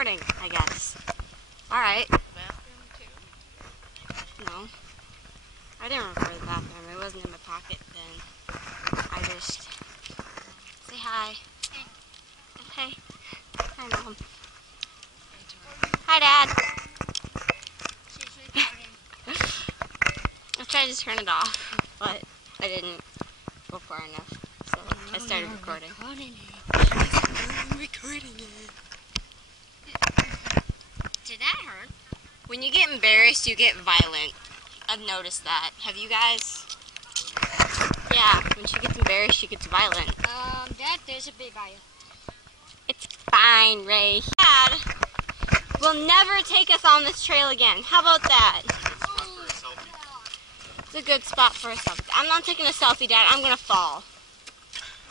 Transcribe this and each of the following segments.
recording, I guess. Alright. Bathroom too? No. I didn't record the bathroom. It wasn't in my pocket then. I just... Say hi. Hey. Hi, Mom. Hi, Dad. I tried to turn it off, but I didn't go far enough. So I started recording. I'm recording it. Did that hurt? When you get embarrassed, you get violent. I've noticed that. Have you guys? Yeah, when she gets embarrassed, she gets violent. Dad, there's a big eye. It's fine, Ray. Dad will never take us on this trail again. How about that? It's a good spot for a selfie. I'm not taking a selfie, Dad. I'm gonna fall.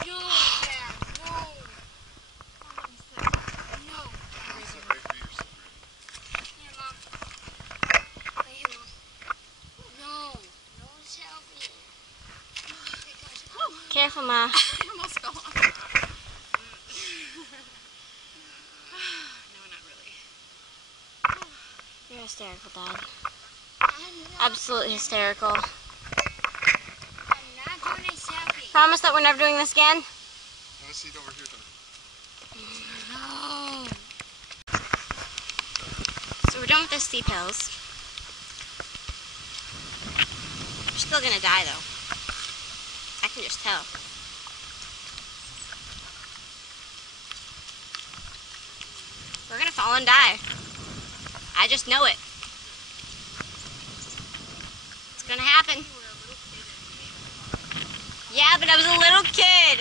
No, Dad, no. No. Here, Mom. Right here, Mom. No. No selfie. Careful, Ma. I almost fell off. No, not really. You're hysterical, Dad. Absolutely hysterical. I'm not doing a selfie. Promise that we're never doing this again? Want to see it over here, then? No. So we're done with the steep hills. We're still gonna die, though. I can just tell. We're gonna fall and die. I just know it. It's gonna happen. Yeah, but I was a little kid.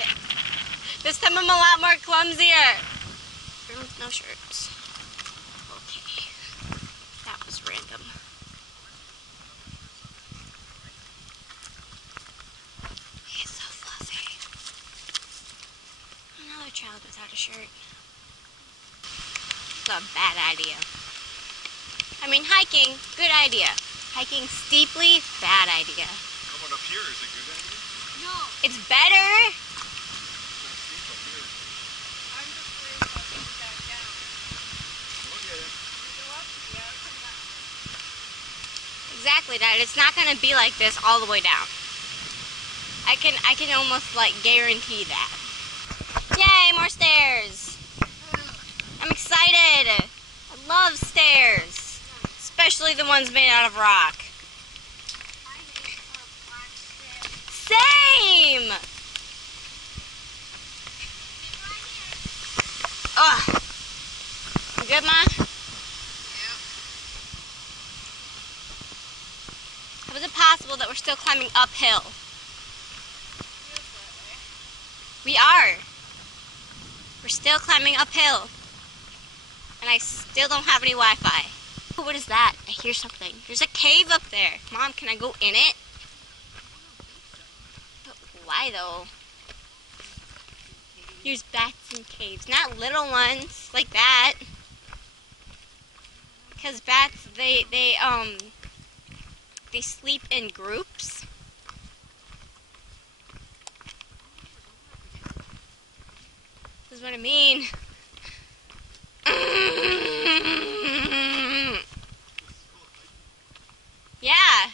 This time I'm a lot more clumsier. No shirts. Okay. That was random. He's so fluffy. Another child without a shirt. It's a bad idea. I mean, hiking, good idea. Hiking steeply, bad idea. How about up here? Is it good idea? No. It's better. It's steep up here. I'm just worried about going back down. Look at it. You go up, you gotta come down. Exactly, Dad. It's not gonna be like this all the way down. I can almost like guarantee that. Yay, more stairs! I'm excited. I love stairs, especially the ones made out of rock. I hate black stairs. Same. Ugh. You good, Ma? Yeah. How is it possible that we're still climbing uphill? Feels that way. We are. We're still climbing uphill. And I still don't have any Wi-Fi. Oh, what is that? I hear something. There's a cave up there. Mom, can I go in it? But why though? There's bats in caves, not little ones like that. Because bats, they sleep in groups. This is what I mean. Yeah.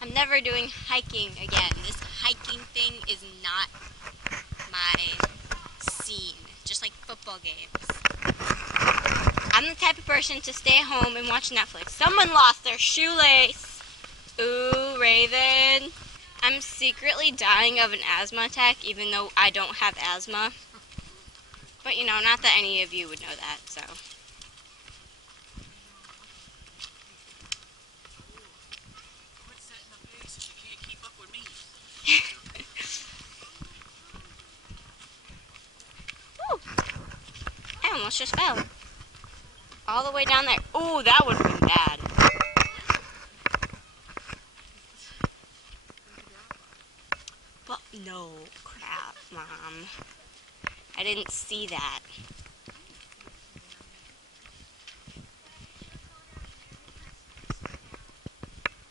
I'm never doing hiking again. This hiking thing is not my scene. Just like football games. I'm the type of person to stay home and watch Netflix. Someone lost their shoelace. Ooh, Raven. I'm secretly dying of an asthma attack, even though I don't have asthma. But you know, not that any of you would know that, so. Quit setting the pace if you can't keep up with me. Woo. I almost just fell. All the way down there. Ooh, that would have been bad. But no, crap, Mom. I didn't see that.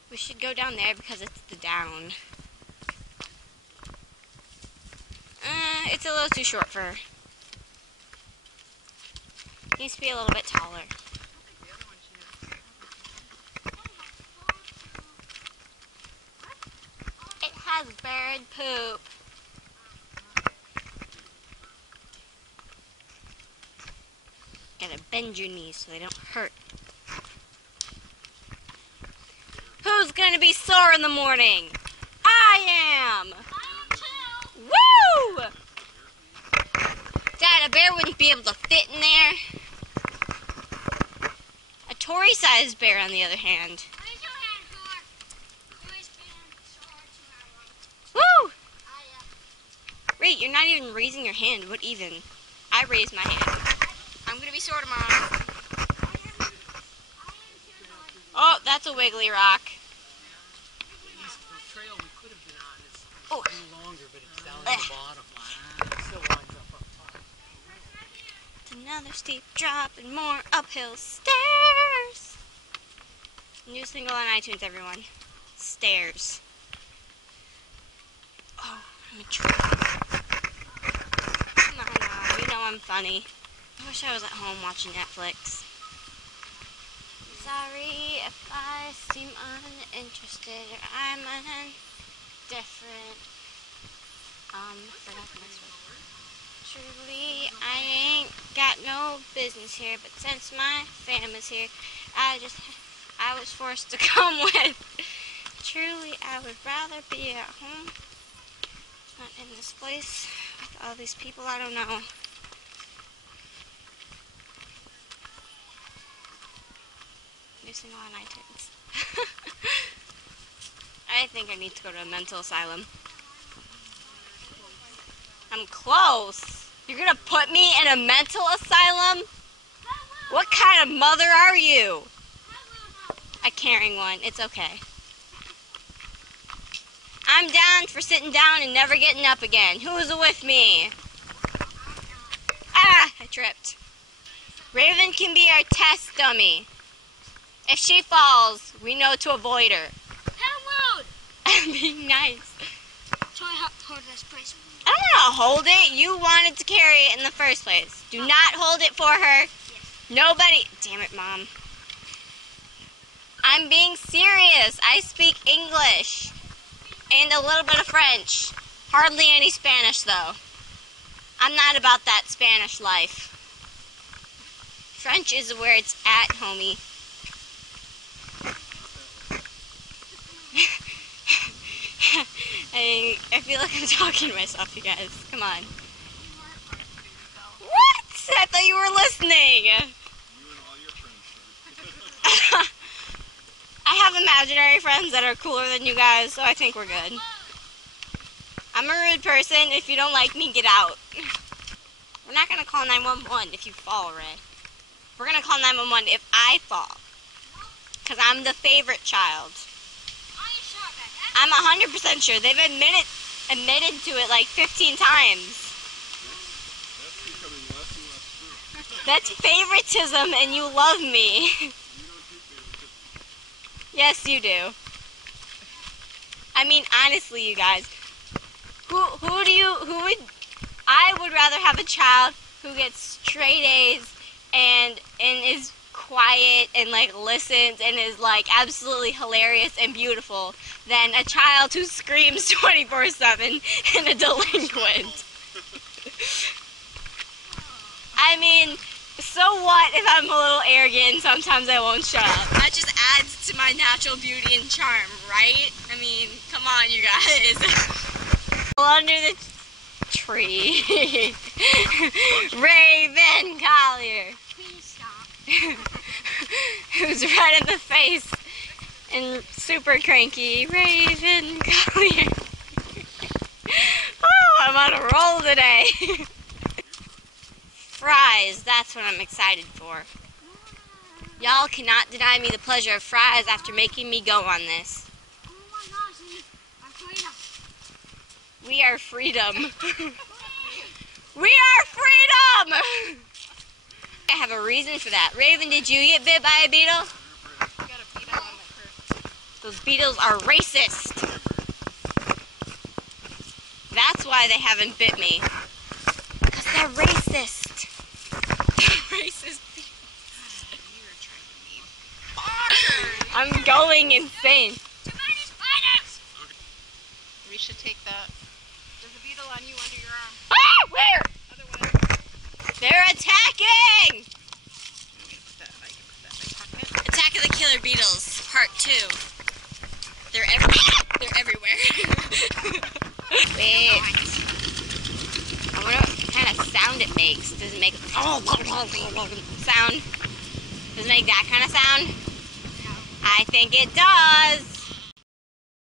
We should go down there because it's the down. It's a little too short for her. He needs to be a little bit taller. It has bird poop. Gotta bend your knees so they don't hurt. Who's gonna be sore in the morning? I am! Woo! Dad, a bear wouldn't be able to fit in there. A Tori-sized bear, on the other hand. Woo! Wait, you're not even raising your hand. What even? I raised my hand. I'm gonna be sore tomorrow. Oh, that's a wiggly rock. The trail we could have been on is Oh. a little longer, but it's down at the bottom. It still winds up top. It's another steep drop and more uphill stairs. New single on iTunes, everyone. Stairs. Oh, I'm a tree. Come on, Mom. You know I'm funny. I wish I was at home watching Netflix. Sorry if I seem uninterested or I'm indifferent. Forgot the next one. Truly, I ain't got no business here, but since my fam is here, I was forced to come with. Truly, I would rather be at home, not in this place with all these people I don't know. New single on iTunes. I think I need to go to a mental asylum. I'm close. You're gonna put me in a mental asylum? What kind of mother are you? A caring one. It's okay. I'm down for sitting down and never getting up again. Who's with me? Ah, I tripped. Raven can be our test dummy. If she falls, we know to avoid her. Hello! I'm being nice. Tori, hold this, please. I don't want to hold it. You wanted to carry it in the first place. Do not hold it for her. Nobody. Damn it, Mom. I'm being serious. I speak English and a little bit of French. Hardly any Spanish, though. I'm not about that Spanish life. French is where it's at, homie. I feel like I'm talking to myself, you guys. Come on. What? I thought you were listening. You and all your friends. I have imaginary friends that are cooler than you guys, so I think we're good. I'm a rude person. If you don't like me, get out. We're not going to call 911 if you fall, Ray. We're going to call 911 if I fall. Because I'm the favorite child. I'm 100% sure. They've admitted to it like 15 times. That's becoming less and less true. That's favoritism and you love me. You don't do favoritism. Yes, you do. I mean, honestly, you guys. I would rather have a child who gets straight A's and is quiet and like listens and is like absolutely hilarious and beautiful than a child who screams 24/7 and a delinquent. I mean, so what if I'm a little arrogant and sometimes I won't shut up? That just adds to my natural beauty and charm, right? I mean, come on, you guys. Under the tree. Raven Collier. Please stop. Who's red in the face and super cranky. Raven Collier. Oh, I'm on a roll today. Fries, that's what I'm excited for. Y'all cannot deny me the pleasure of fries after making me go on this. Oh my gosh, I'm freedom. We are freedom. We are freedom! I have a reason for that. Raven, did you get bit by a beetle? Got a beetle on my purse. Those beetles are racist. That's why they haven't bit me. Because they're racist. They're racist going insane. Too many spiders! We should take that. There's a beetle on you under your arm. Ah! Where? Other way. They're attacking! I can put that in my pocket. Attack of the Killer Beetles, Part 2. They're everywhere. Wait. I wonder what kind of sound it makes. Does it make sound? Does it make that kind of sound? No. I think it does.